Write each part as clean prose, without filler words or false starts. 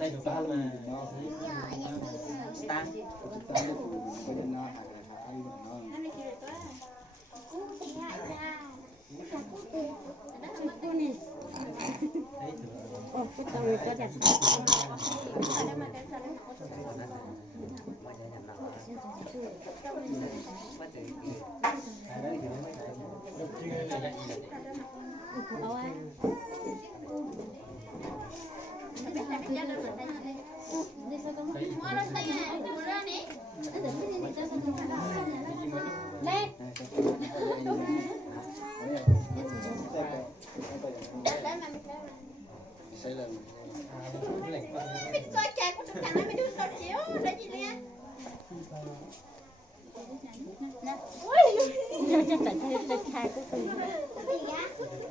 đây được bao mà star Ồ, cái tàu này có đẹp.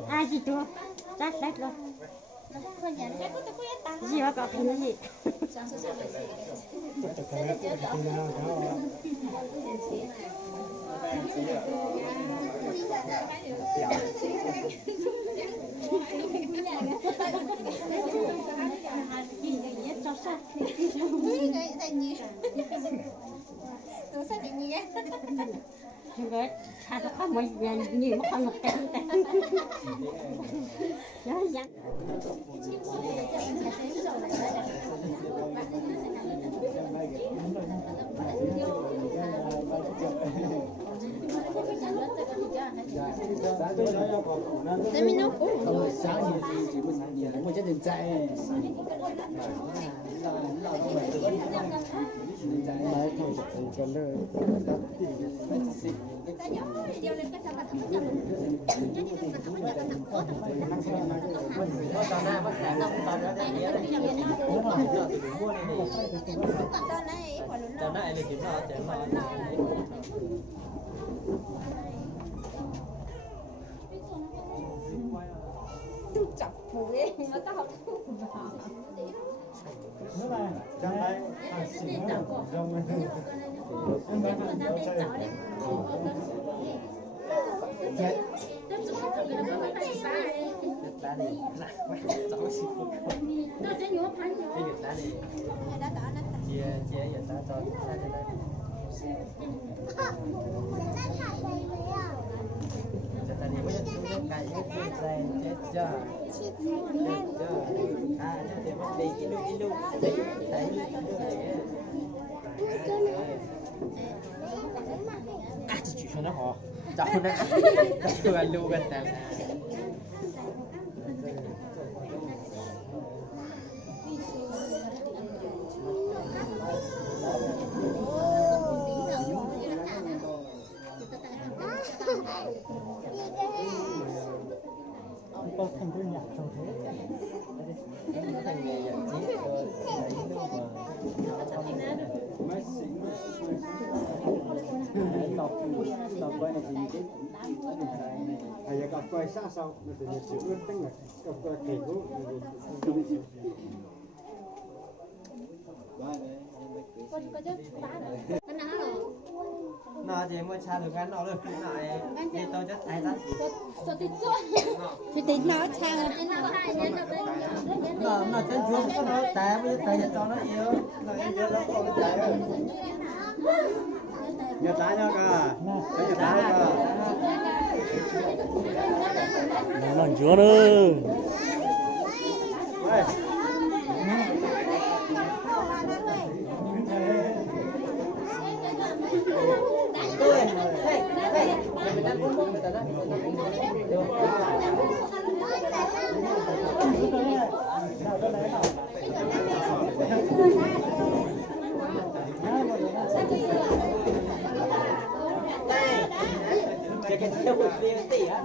Ai gì chưa? Chắc đấy rồi. Gì mà có cái gì? Rồi, thà tôi không mấy nhiều mà không một cái đó dắt. Tại mình nó cũng我这里在，来看这个乐。chọc phù đi nó tao Nước này, trong đây, xỉn nữa, rồng này. Chết. Đá đi, lạc quá, cháu xỉn không. Nó sẽ nhốt hắn nhốt. Cái đá đi. Chia giờ đá cho xa cho đây. Chúng ta đi với những cái dây chết chưa? Chết chưa? À, thì mình đi ilu đấy à, chỉ chuyện nó họ cháu nó chưa ăn lu gần nào. Có thành cái nhạc trong thế nó thành nghề nhạc trí rồi đấy đâu mà đọc quay này thì cái gặp quay xa sau nó sẽ nhận chịu ơn tăng là gặp quay kể gỗ nó chỉ mới xa được ngắn nó được lại đi tôi chắc ai đó thì tính nó cha nó chân chuông nó té với tay cho nó yếu nó yếu nó không té nhặt lá nhau cả nhặt lá cả nó làm chúa nữa cái theo một viên tỷ á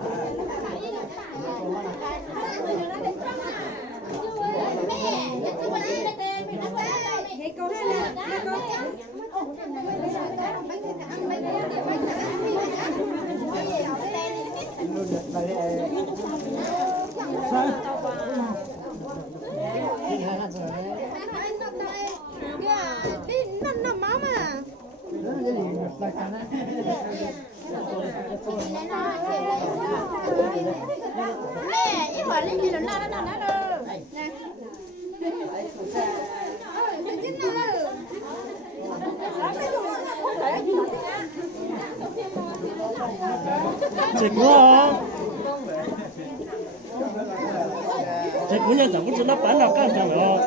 Yeah. Nè, ít hỏi lên gì nó nào rồi. Nè. Chị quá chị cũng nhận chẳng có chuyện nó bán nào cả chẳng đâu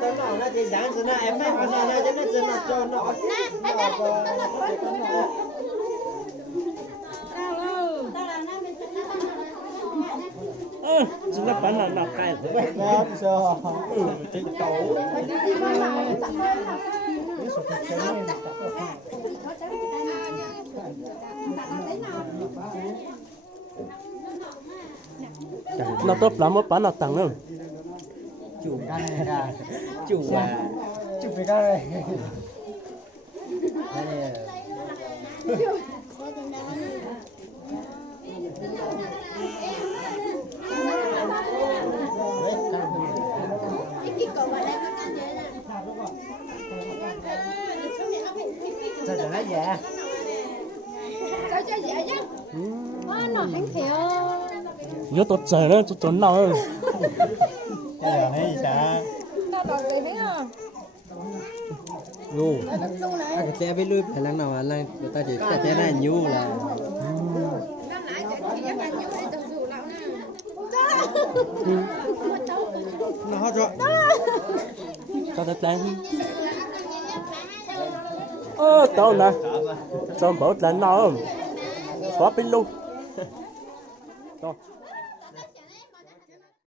tôi nói nó thì sáng rồi nè em phải hỏi nó cho nó cho nó chị nó bán nào cái ngon sao chị cậu nó tốt lắm mới bán nào tặng nữa chủ cái này ra chủ cái này sao cho nó dạ Sao cho dễ chứ? Nó hành thiệu. nhớ tốt trời nữa cho trốn nào cái là hay sao Tao đòi người biết không? ngu cái té với lưỡi phải lăng nào mà lăng người ta chỉ cái té này nhu là Năm nãy chị dắt anh vô đi từng rủ lậu nè. nó hết rồi cho thật lên tao nè cho bảo lần nào xóa pin luôn. Rồi.